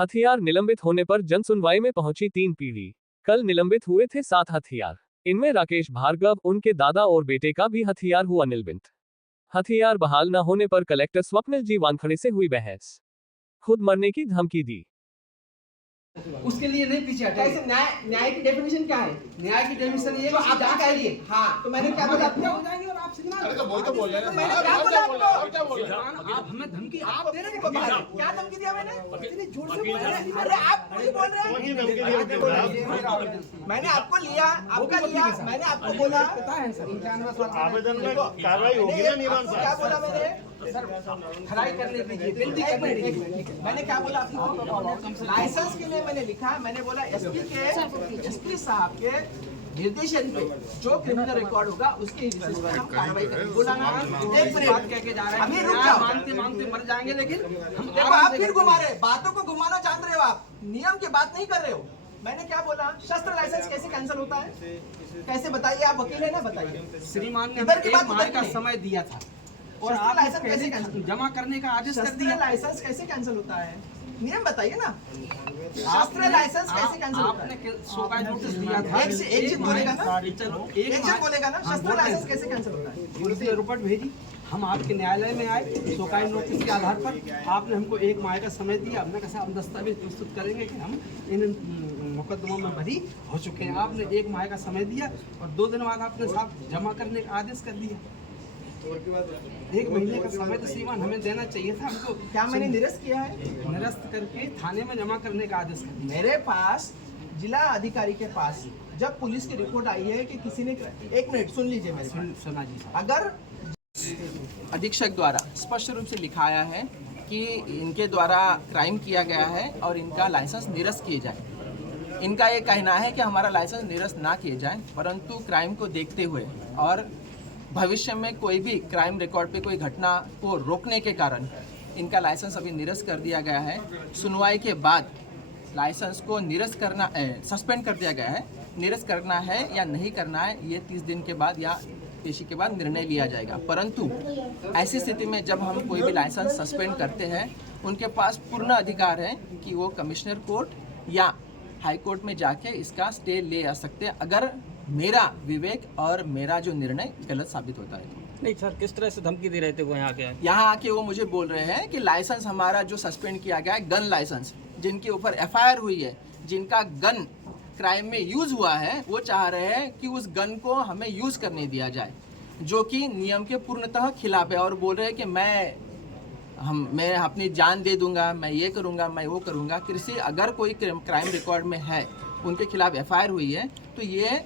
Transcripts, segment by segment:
हथियार निलंबित होने पर जन सुनवाई में पहुंची 3 पीढ़ी। कल निलंबित हुए थे 7 हथियार। इनमें राकेश भार्गव, उनके दादा और बेटे का भी हथियार हुआ निलंबित। हथियार बहाल न होने पर कलेक्टर स्वप्निल जी वानखड़े से हुई बहस। खुद मरने की धमकी दी। उसके लिए नहीं पीछे हटे। कैसे न्याय की डेफिनेशन क्या है? न्याय की डेफिनेशन ये तो आप कह रही है। हाँ, तो मैंने क्या बोला आपको? हो जाएंगे और आप सिग्नल। अरे तो वही तो बोल रहे हैं। मैंने क्या बोला आपको? आप हमें धमकी आप दे रहे हैं। क्या धमकी दिया मैंने? इतनी झूठ से बोल रहे हैं। अरे आप मुझे बोल रहे हैं। मैंने आपको लिया, आपका लिया, मैंने आपको बोला। आवेदन में कार्रवाई होगी ना निवान साहब? क्या बोला मैंने? खराई करने दीजिए, बिल्कुल करने दीजिए। मैंने क्या बोला आपको? लाइसेंस के लिए मैंने लिखा, मैंने बोला एसपी साहब के निर्देशन पे जो क्रिमिनल रिकॉर्ड होगा उसके बेसिस पर हम कार्रवाई करेंगे। बोला ना, एक बात कह के जा रहे हैं। अभी रुक जाओ, मानते मानते मर जाएंगे, लेकिन हम देखो आप फिर घुमा रहे, बातों को घुमाना चाह रहे हो आप, नियम की बात नहीं कर रहे हो। मैंने क्या बोला? शस्त्र लाइसेंस कैसे कैंसिल होता है? कैसे बताइए, आप वकील है ना, बताइए। श्रीमान ने इधर की एक बात माह उधर का की। समय दिया था और शस्त्र आप लाइसेंस कैसे पहले कैंसिल? जमा करने का आदेश कर शस्त्र दिया। लाइसेंस कैसे कैंसिल होता है? नियम बताइए ना। शस्त्र लाइसेंस कैसे कैंसिल होता है? आपने शो का नोटिस दिया था। एक चीज बोलेगा ना? चलो एक चीज बोलेगा ना? शस्त्र लाइसेंस कैसे कैंसिल होता है? पुलिस ने रिपोर्ट भेजी, हम आपके न्यायालय में आए, शोकाई नोटिस के आधार पर आपने हमको एक माह का समय दिया। हमने कहा हम दस्तावेज प्रस्तुत करेंगे कि हम इन मुकदमों में बरी हो चुके हैं। आपने एक माह का समय दिया और 2 दिन बाद आपने साहब जमा करने का आदेश कर दिया। 1 महीने का समय तो श्रीमान हमें देना चाहिए था हमको। क्या मैंने निरस्त किया है? निरस्त करके थाने में जमा करने का आदेश कर दिया। मेरे पास जिला अधिकारी के पास जब पुलिस की रिपोर्ट आई है कि किसी ने, 1 मिनट सुन लीजिए मेरे पास। सुना जी साहब। अगर अधीक्षक द्वारा स्पष्ट रूप से लिखाया है कि इनके द्वारा क्राइम किया गया है और इनका लाइसेंस निरस्त किए जाए। इनका ये कहना है कि हमारा लाइसेंस निरस्त ना किए जाए, परंतु क्राइम को देखते हुए और भविष्य में कोई भी क्राइम रिकॉर्ड पे कोई घटना को रोकने के कारण इनका लाइसेंस अभी निरस्त कर दिया गया है। सुनवाई के बाद लाइसेंस को निरस्त करना सस्पेंड कर दिया गया है। निरस्त करना है या नहीं करना है ये 30 दिन के बाद या पेशी के बाद निर्णय लिया जाएगा। परंतु ऐसी स्थिति में जब हम कोई भी लाइसेंस सस्पेंड करते हैं, उनके पास पूर्ण अधिकार है कि वो कमिश्नर कोर्ट या हाई कोर्ट में जाके इसका स्टे ले आ सकते हैं, अगर मेरा विवेक और मेरा जो निर्णय गलत साबित होता है। नहीं सर, किस तरह से धमकी दे रहे थे वो यहाँ आके वो मुझे बोल रहे हैं कि लाइसेंस हमारा जो सस्पेंड किया गया है, गन लाइसेंस, जिनके ऊपर एफआईआर हुई है, जिनका गन क्राइम में यूज हुआ है, वो चाह रहे हैं कि उस गन को हमें यूज करने दिया जाए, जो कि नियम के पूर्णतः खिलाफ है। और बोल रहे हैं कि मैं अपनी जान दे दूंगा, मैं ये करूंगा, मैं वो करूंगा। कृषि अगर कोई क्राइम रिकॉर्ड में है, उनके खिलाफ एफआईआर हुई है, तो ये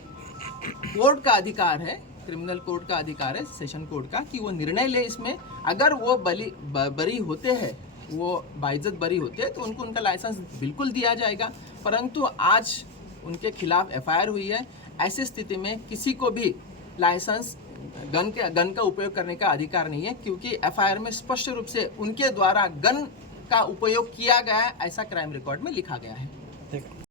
कोर्ट का अधिकार है, क्रिमिनल कोर्ट का अधिकार है, सेशन कोर्ट का, कि वो निर्णय ले इसमें। अगर वो बरी होते हैं, वो बाइज्जत बरी होते हैं, तो उनको उनका लाइसेंस बिल्कुल दिया जाएगा। परंतु आज उनके खिलाफ एफआईआर हुई है। ऐसी स्थिति में किसी को भी लाइसेंस गन का उपयोग करने का अधिकार नहीं है, क्योंकि एफआईआर में स्पष्ट रूप से उनके द्वारा गन का उपयोग किया गया है, ऐसा क्राइम रिकॉर्ड में लिखा गया है।